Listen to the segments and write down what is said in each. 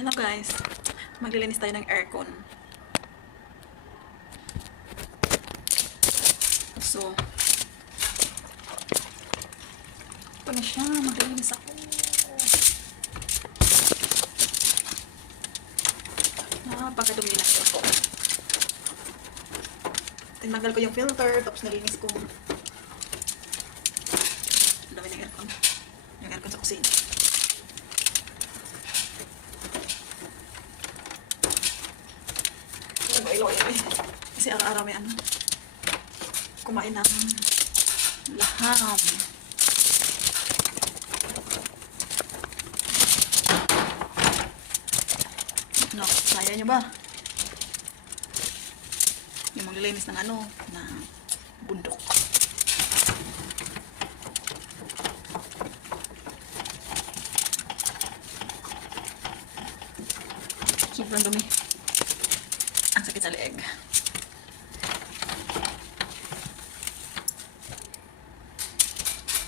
Hello guys, maglilinis tayo ng aircon. So, ito na siya, maglilinis ako. Napakadumi na ito. Tinanggal ko yung filter, tapos nalinis ko. Ang dami ng aircon. Yung aircon sa kusina. Kasi araw-araw may kumain ng laham. No, kaya nyo ba? Yung maglilinis ng na bundok. Sobrang dumi. Ang sakit sa leeg.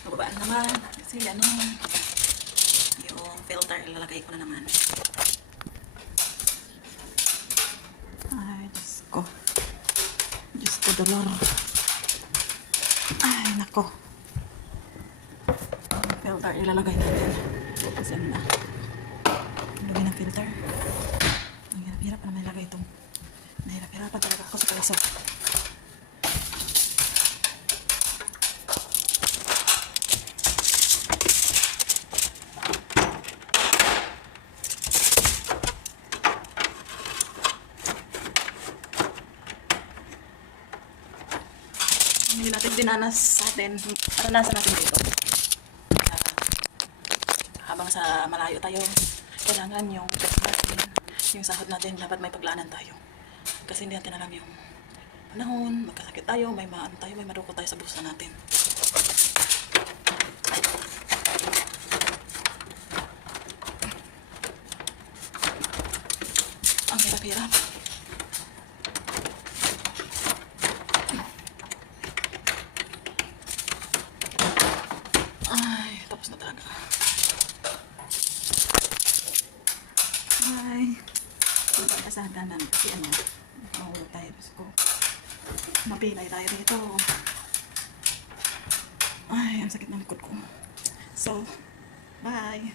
Babaan naman. Kasi yung filter ilalagay ko na naman. Ay, Diyos ko. Diyos ko, dolor. Ay, nako. Filter ilalagay natin. Kasi ilagay ng filter. Ang hirap-hirap na may lagay itong. Nahirap-hirapan talaga ako sa palaso. Hindi natin dinanas sa atin. Naranasan natin dito. Habang sa malayo tayo, kailangan yung sahod natin, dapat may paglaanan tayo. Kasi hindi natin alam yung panahon, magkasakit tayo, may maduko tayo sa bulsa natin. Ang hirap-hirap. Ay, tapos na talaga. Ay, punta ka sa hagdanan kasi mahulog tayo. Mapilay tayo dito. Ay, ang sakit ng likod ko. So, bye!